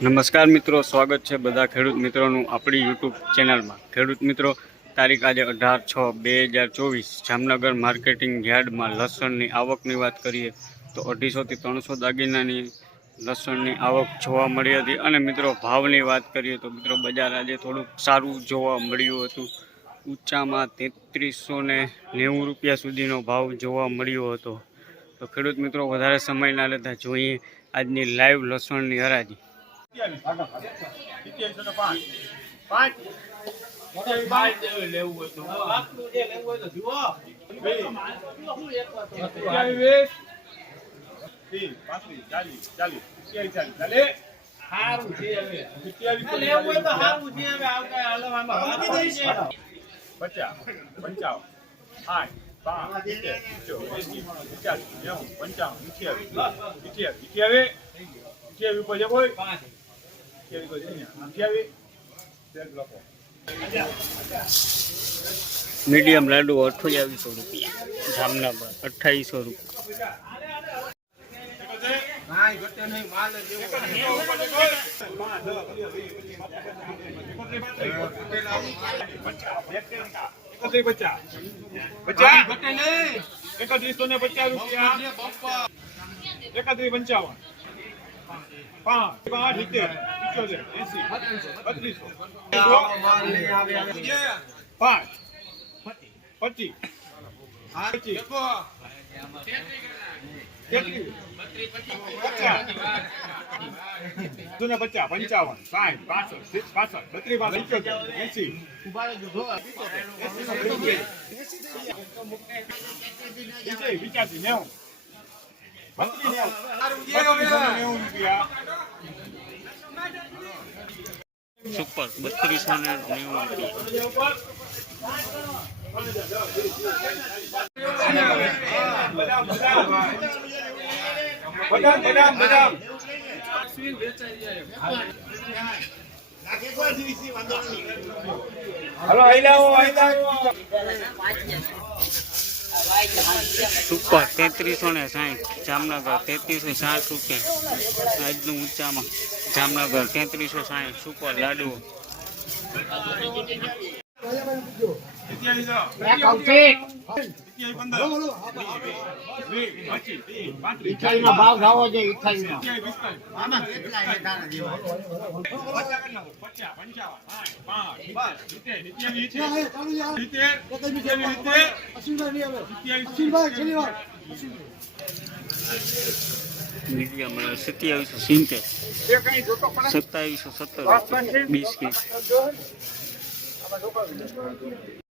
નમસ્કાર મિત્રો, સ્વાગત છે બધા ખેડૂત મિત્રોનું આપણી યુટ્યુબ ચેનલમાં. ખેડૂત મિત્રો, તારીખ આજે અઢાર છ બે હજાર ચોવીસ, જામનગર માર્કેટિંગ યાર્ડમાં લસણની આવકની વાત કરીએ તો અઢીસોથી ત્રણસો દાગીનાની લસણની આવક જોવા મળી હતી. અને મિત્રો, ભાવની વાત કરીએ તો મિત્રો, બજાર આજે થોડુંક સારું જોવા મળ્યું હતું. ઊંચામાં તેત્રીસો ને નેવું રૂપિયા સુધીનો ભાવ જોવા મળ્યો હતો. તો ખેડૂત મિત્રો, વધારે સમય ના લેતા જોઈએ આજની લાઈવ લસણની હરાજી. પચાસ. પંચાવન. સાઠ. પાંચ એસી પચાસી. નેવું. પંચાવન. અઠ્યાવીસ અઠ્યાવીસ અઠ્યાવીસ અઠ્યાવીસ ઉપર જવો અઠ્યાવીસ મીડિયમ લાડુ અઠ્યાવીસો રૂપિયા જામનગર અઠ્ઠાવીસો રૂપિયા. એકત્રીસો ને પચાસ રૂપિયા. પંચાવન. પાંચ પાંચ સિત્તેર પિચોતેર એસી બત્રીસો પાંચ પંચાવન સાઠ પાસઠ પાસઠ બત્રીસ પાસઠ એસી બત્રીસ નેવું બત્રીસો ને નેવું રૂપિયા સુપર બત્રીસો ને નેવું હલો આઈ લાવો આઈ સુપર તેત્રીસો ને સાહીઠ, જામનગર તેત્રીસો સાઠ રૂપિયા. આજનું ઊંચામાં જામનગર તેત્રીસો સાહીઠ, સુપર લાડુ. ભાવ થવો છે સત્યાવીસો સિત્તેર સત્તાવીસો સત્તર. બિસ્કીટ